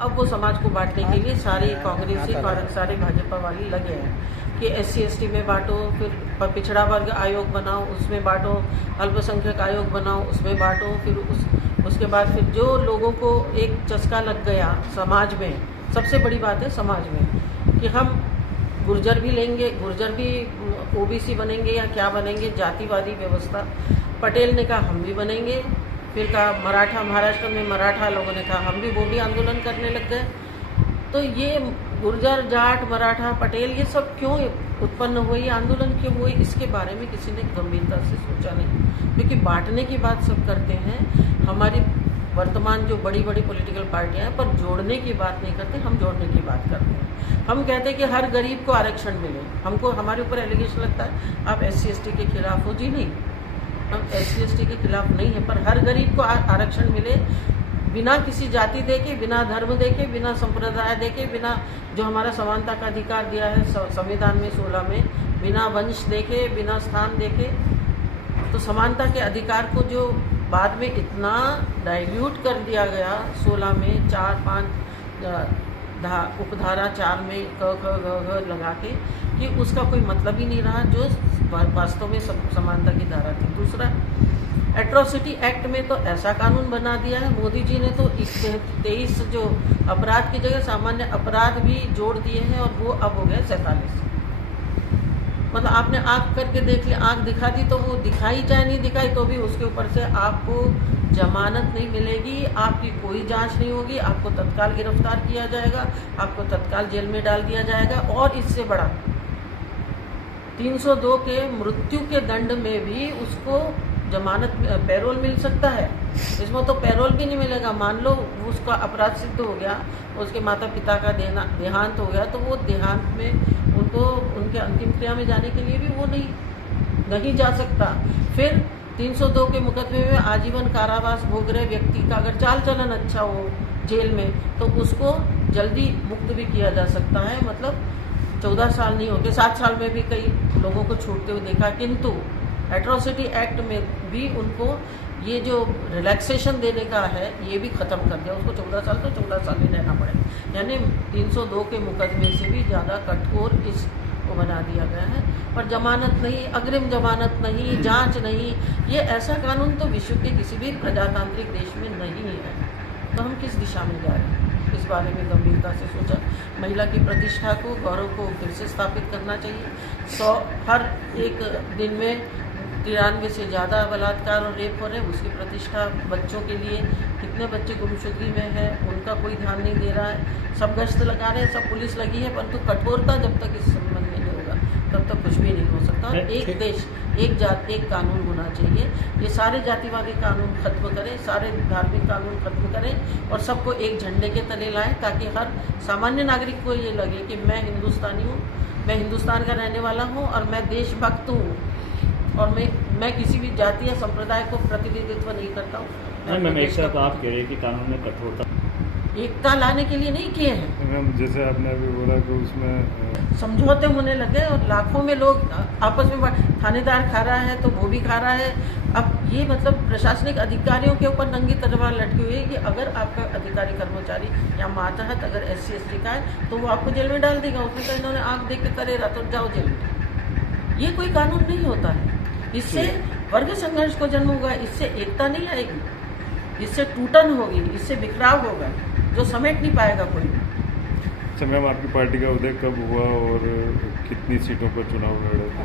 अब वो समाज को बांटने के लिए सारे कांग्रेसी सारे भाजपा वाले लगे हैं कि SC/ST में बांटो, फिर पिछड़ा वर्ग आयोग बनाओ उसमें बांटो, अल्पसंख्यक आयोग बनाओ उसमें बांटो, फिर उसके बाद फिर जो लोगों को एक चस्का लग गया समाज में, सबसे बड़ी बात है समाज में कि हम गुर्जर भी लेंगे, गुर्जर भी OBC बनेंगे या क्या बनेंगे, जातिवादी व्यवस्था। पटेल ने कहा हम भी बनेंगे, फिर कहा मराठा, महाराष्ट्र में मराठा लोगों ने कहा हम भी, वो भी आंदोलन करने लग गए। तो ये गुर्जर, जाट, मराठा, पटेल ये सब क्यों उत्पन्न हुए, ये आंदोलन क्यों हुए, इसके बारे में किसी ने गंभीरता से सोचा नहीं, क्योंकि बांटने की बात सब करते हैं। हमारी वर्तमान जो बड़ी बड़ी पॉलिटिकल पार्टियां हैं, पर जोड़ने की बात नहीं करते, हम जोड़ने की बात करते हैं। हम कहते हैं कि हर गरीब को आरक्षण मिले। हमको हमारे ऊपर एलिगेशन लगता है आप SC/ST के खिलाफ हो। जी नहीं, हम SC/ST के खिलाफ नहीं है, पर हर गरीब को आरक्षण मिले, बिना किसी जाति देके, बिना धर्म देके, बिना संप्रदाय देके, बिना जो हमारा समानता का अधिकार दिया है संविधान में 16 में, बिना वंश देके, बिना स्थान देके। तो समानता के अधिकार को जो बाद में इतना डाइल्यूट कर दिया गया 16 में 4-5 उपधारा 4 में क ख ग घ लगा के, कि उसका कोई मतलब ही नहीं रहा जो वास्तव में समानता की धारा थी। दूसरा, एट्रोसिटी एक्ट में तो ऐसा कानून बना दिया है मोदी जी ने, तो 23 जो अपराध की जगह सामान्य अपराध भी जोड़ दिए हैं, और वो अब हो गए 47। मतलब आपने आँख करके देख लिया, आँख दिखा दी तो वो दिखाई चाहे नहीं दिखाई तो भी उसके ऊपर से आपको जमानत नहीं मिलेगी, आपकी कोई जांच नहीं होगी, आपको तत्काल गिरफ्तार किया जाएगा, आपको तत्काल जेल में डाल दिया जाएगा। और इससे बड़ा 302 के मृत्यु के दंड में भी उसको जमानत, पैरोल मिल सकता है। इसमें तो पैरोल भी नहीं मिलेगा। मान लो उसका अपराध सिद्ध हो गया, उसके माता पिता का देहांत हो गया, तो वो देहांत में उनको उनके अंतिम क्रिया में जाने के लिए भी वो नहीं जा सकता। फिर 302 के मुकदमे में आजीवन कारावास भोग रहे व्यक्ति का अगर चाल चलन अच्छा हो जेल में, तो उसको जल्दी मुक्त भी किया जा सकता है। मतलब 14 साल नहीं होते, 7 साल में भी कई लोगों को छूटते हुए देखा। किंतु एट्रोसिटी एक्ट में भी उनको ये जो रिलैक्सेशन देने का है ये भी ख़त्म कर दिया। उसको 14 साल तो 14 साल ही रहना पड़ेगा, यानी 302 के मुकदमे से भी ज़्यादा कठोर इसको बना दिया गया है। पर जमानत नहीं, अग्रिम जमानत नहीं, जांच नहीं, ये ऐसा कानून तो विश्व के किसी भी प्रजातांत्रिक देश में नहीं है। तो हम किस दिशा में जा रहे हैं, इस बारे में गंभीरता से सोचा। महिला की प्रतिष्ठा को, गौरव को फिर से स्थापित करना चाहिए। हर एक दिन में 93 से ज़्यादा बलात्कार और रेप हो रहे, उसकी प्रतिष्ठा, बच्चों के लिए कितने बच्चे गुमशुदगी में हैं उनका कोई ध्यान नहीं दे रहा है। सब गश्त लगा रहे हैं, सब पुलिस लगी है, परंतु कठोरता जब तक इस संबंध में नहीं होगा तब तक कुछ भी नहीं हो सकता। एक देश, एक जात, एक कानून होना चाहिए। ये सारे जातिवादी कानून खत्म करें, सारे धार्मिक कानून खत्म करें और सबको एक झंडे के तले लाएं, ताकि हर सामान्य नागरिक को ये लगे कि मैं हिंदुस्तानी हूँ, मैं हिंदुस्तान का रहने वाला हूँ और मैं देशभक्त हूँ, और मैं किसी भी जाति या संप्रदाय को प्रतिनिधित्व नहीं करता हूँ। मैम, एकता तो आप कह रहे हैं कि कानून में कठोरता, एकता लाने के लिए नहीं किए हैं मैम। जैसे आपने अभी बोला कि उसमें समझौते होने लगे और लाखों में लोग आपस में, थानेदार खा रहा है तो वो भी खा रहा है। अब ये मतलब प्रशासनिक अधिकारियों के ऊपर नंगी तलवार लटकी हुई है कि अगर आपका अधिकारी कर्मचारी या मातहत अगर SC/ST का है तो वो आपको जेल में डाल देगा। उसने कहा इन्होंने आँख देख के करेगा तो जाओ जेल में। ये कोई कानून नहीं होता है। इससे वर्ग संघर्ष को जन्म होगा, इससे एकता नहीं आएगी, इससे टूटन होगी, इससे बिखराव होगा जो समेट नहीं पाएगा कोई। अच्छा मैम, आपकी पार्टी का उदय कब हुआ और कितनी सीटों पर चुनाव लड़ा था?